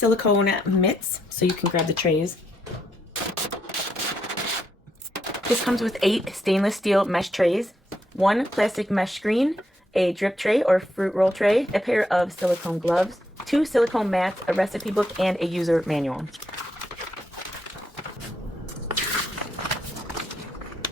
silicone mitts, so you can grab the trays. This comes with 8 stainless steel mesh trays, 1 plastic mesh screen, a drip tray or fruit roll tray, a pair of silicone gloves, 2 silicone mats, a recipe book, and a user manual.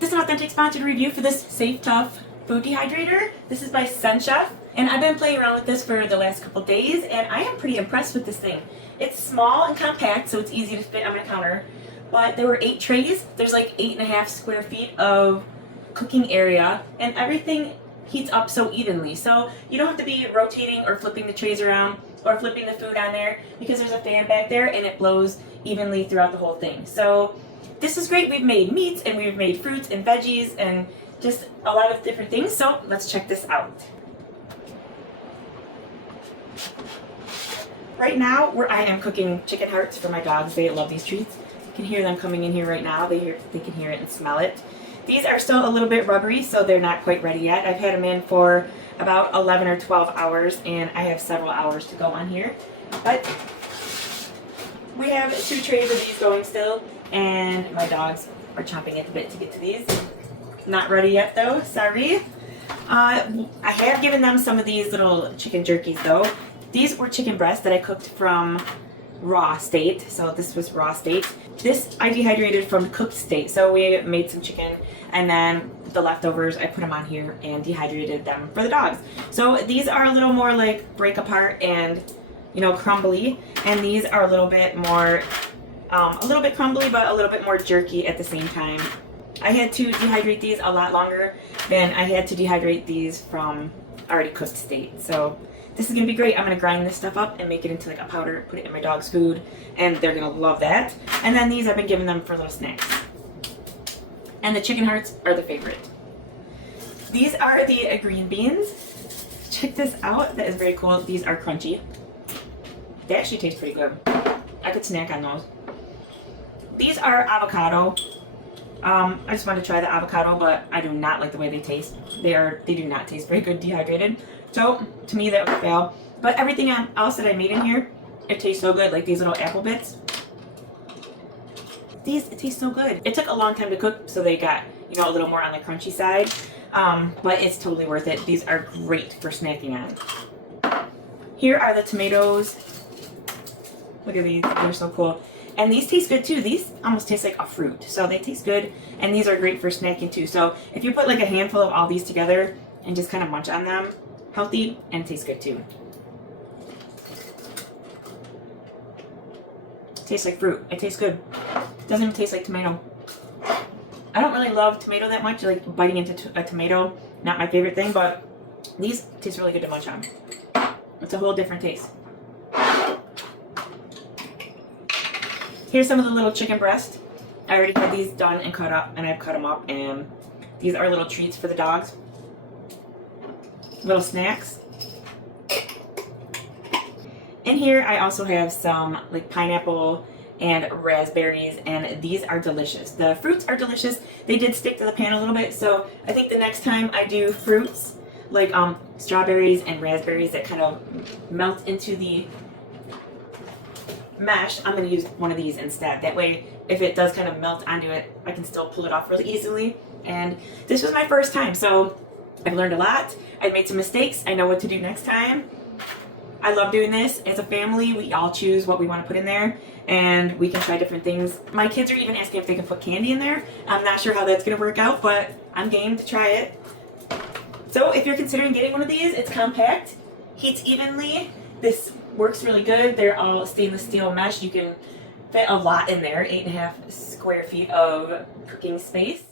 This is an authentic sponsored review for this Safe Tough Food Dehydrator. This is by SENSCHEF, and I've been playing around with this for the last couple days, and I am pretty impressed with this thing. It's small and compact, so it's easy to fit on my counter, but there were 8 trays. There's like 8.5 square feet of cooking area, and everything heats up so evenly. So you don't have to be rotating or flipping the trays around or flipping the food on there because there's a fan back there and it blows evenly throughout the whole thing. So this is great. We've made meats and we've made fruits and veggies and just a lot of different things. So let's check this out. Right now, I am cooking chicken hearts for my dogs. They love these treats. You can hear them coming in here right now. They can hear it and smell it. These are still a little bit rubbery, so they're not quite ready yet. I've had them in for about 11 or 12 hours, and I have several hours to go on here. But we have 2 trays of these going still, and my dogs are chomping at the bit to get to these. Not ready yet, though. Sorry. I have given them some of these little chicken jerkies, though. These were chicken breasts that I cooked from raw state, so this was raw state. This I dehydrated from cooked state, so we made some chicken and then the leftovers I put them on here and dehydrated them for the dogs. So these are a little more like break apart and, you know, crumbly, and these are a little bit more a little bit crumbly but a little bit more jerky at the same time. I had to dehydrate these a lot longer than I had to dehydrate these from already cooked state. So this is going to be great. I'm going to grind this stuff up and make it into like a powder, put it in my dog's food, and they're going to love that. And then these I've been giving them for little snacks. And the chicken hearts are the favorite. These are the green beans. Check this out. That is very cool. These are crunchy. They actually taste pretty good. I could snack on those. These are avocado. I just wanted to try the avocado, but I do not like the way they taste. They do not taste very good dehydrated. So, to me, that would fail. But everything else that I made in here, it tastes so good. Like these little apple bits. These taste so good. It took a long time to cook, so they got, you know, a little more on the crunchy side. But it's totally worth it. These are great for snacking on. Here are the tomatoes. Look at these. They're so cool. And these taste good too. These almost taste like a fruit. So they taste good. And these are great for snacking too. So if you put like a handful of all these together and just kind of munch on them, healthy and tastes good too. Tastes like fruit. It tastes good. Doesn't even taste like tomato. I don't really love tomato that much. Like biting into a tomato, not my favorite thing, but these taste really good to munch on. It's a whole different taste. Here's some of the little chicken breasts. I already had these done and cut up, and I've cut them up, and these are little treats for the dogs. Little snacks. In here I also have some like pineapple and raspberries, and these are delicious. The fruits are delicious. They did stick to the pan a little bit, so I think the next time I do fruits like strawberries and raspberries that kind of melt into the mesh, I'm going to use one of these instead. That way if it does kind of melt onto it, I can still pull it off really easily. And this was my first time, so I've learned a lot. I've made some mistakes. I know what to do next time. I love doing this. As a family, we all choose what we want to put in there, and we can try different things. My kids are even asking if they can put candy in there. I'm not sure how that's going to work out, but I'm game to try it. So if you're considering getting one of these, it's compact, heats evenly. This works really good. They're all stainless steel mesh. You can fit a lot in there, 8.5 square feet of cooking space.